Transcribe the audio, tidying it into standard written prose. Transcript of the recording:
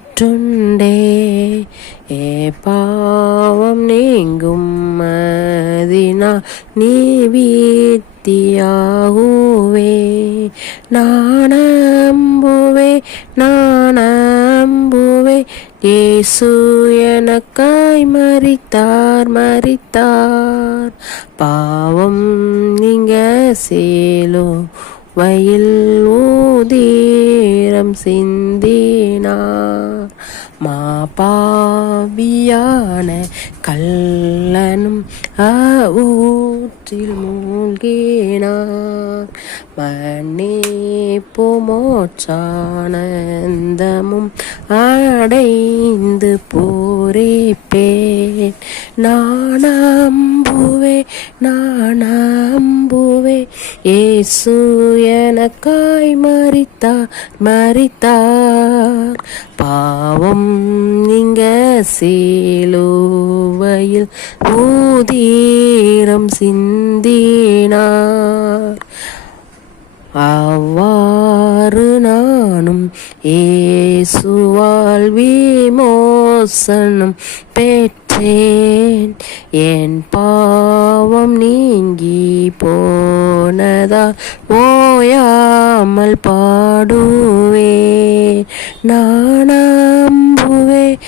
ஊற்றுண்டே ஏ பாவம் நீங்கும் மதினால் நீ வீத்தியாகுவே நானம்புவே இயேசு எனக்காய் மரித்தார் பாவம் நீங்க சிலுவையில் ஊதிரம் சிந்தினார் மாபாவியான கள்ளனும் ஊற்றில் மூழ்கினார் மன்னிப்பு மோட்சானந்தமும் அடைந்து பூரிப்பேன் நான் நம்புவே இயேசு எனக்காய் மரித்தார் பாவம் நீங்க சிலுவையில் ஊதிரம் சிந்தினார் அவ்வாறு நானும் இயேசுவால் விமோசனம் பெற்றேன் என் பாவம் நீங்கி போனதால் ஓயாமல் பாடுவேன் நான் நம்புவேன்